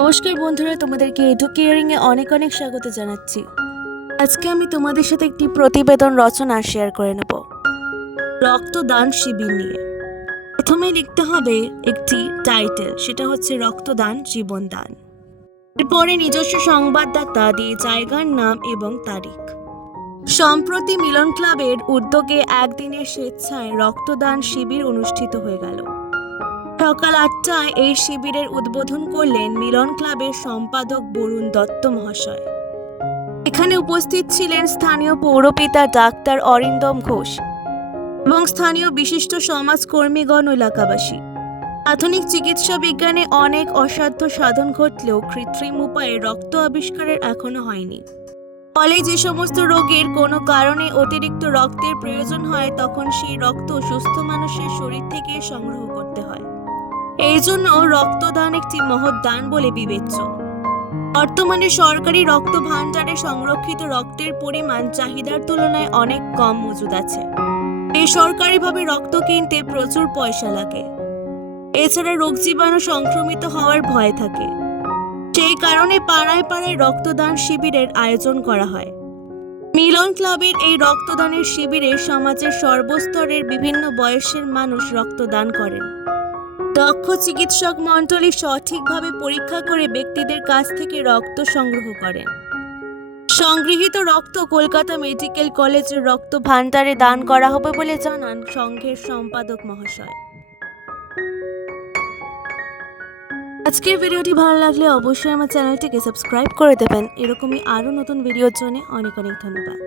নমস্কার বন্ধুরা, তোমাদেরকে এডু কেয়ারিং এ অনেক অনেক স্বাগত জানাচ্ছি। আজকে আমি তোমাদের সাথে একটি প্রতিবেদন রচনা শেয়ার করে নেব। রক্তদান শিবির নিয়ে। প্রথমে লিখতে হবে একটি টাইটেল সেটা হচ্ছে রক্তদান জীবনদান এরপরে নিজস্ব সংবাদদাতা দিয়ে জায়গার নাম এবং তারিখ। সম্প্রতি মিলন ক্লাবের উদ্যোগে একদিনের স্বেচ্ছায় রক্তদান শিবির অনুষ্ঠিত হয়ে গেল। সকাল আটটায় এই শিবিরের উদ্বোধন করলেন মিলন ক্লাবের সম্পাদক বরুণ দত্ত মহাশয়। এখানে উপস্থিত ছিলেন স্থানীয় পৌরপিতা ডাক্তার অরিন্দম ঘোষ এবং স্থানীয় বিশিষ্ট সমাজকর্মীগণ এলাকাবাসী। আধুনিক চিকিৎসা বিজ্ঞানে অনেক অসাধ্য সাধন ঘটলেও কৃত্রিম উপায়ে রক্ত আবিষ্কারের এখনও হয়নি। ফলে যে সমস্ত রোগের কোনো কারণে অতিরিক্ত রক্তের প্রয়োজন হয়, তখন সেই রক্ত সুস্থ মানুষের শরীর থেকে সংগ্রহ হয় এই জন্য রক্তদান একটি মহৎ দান বলে বিবেচ্য। বর্তমানে সরকারি রক্ত ভাণ্ডারে সংরক্ষিত রক্তের পরিমাণ চাহিদার তুলনায় অনেক কম মজুদ আছে। বেসরকারিভাবে রক্ত কিনতে প্রচুর পয়সা লাগে। এছাড়া রোগ জীবাণু সংক্রমিত হওয়ার ভয় থাকে। সেই কারণে পাড়ায় পাড়ায় রক্তদান শিবিরের আয়োজন করা হয়। মিলন ক্লাবের এই রক্তদানের শিবিরে সমাজের সর্বস্তরের বিভিন্ন বয়সের মানুষ রক্তদান করেন। দক্ষ চিকিৎসক মণ্ডলী সঠিকভাবে পরীক্ষা করে ব্যক্তিদের কাছ থেকে রক্ত সংগ্রহ করেন। সংগৃহীত রক্ত কলকাতা মেডিকেল কলেজের রক্ত ভাণ্ডারে দান করা হবে বলে জানান সংঘের সম্পাদক মহাশয়। আজকের ভিডিওটি ভালো লাগলে অবশ্যই আমার চ্যানেলটিকে সাবস্ক্রাইব করে দেবেন। এরকমই আরও নতুন ভিডিওর জন্য অনেক অনেক ধন্যবাদ।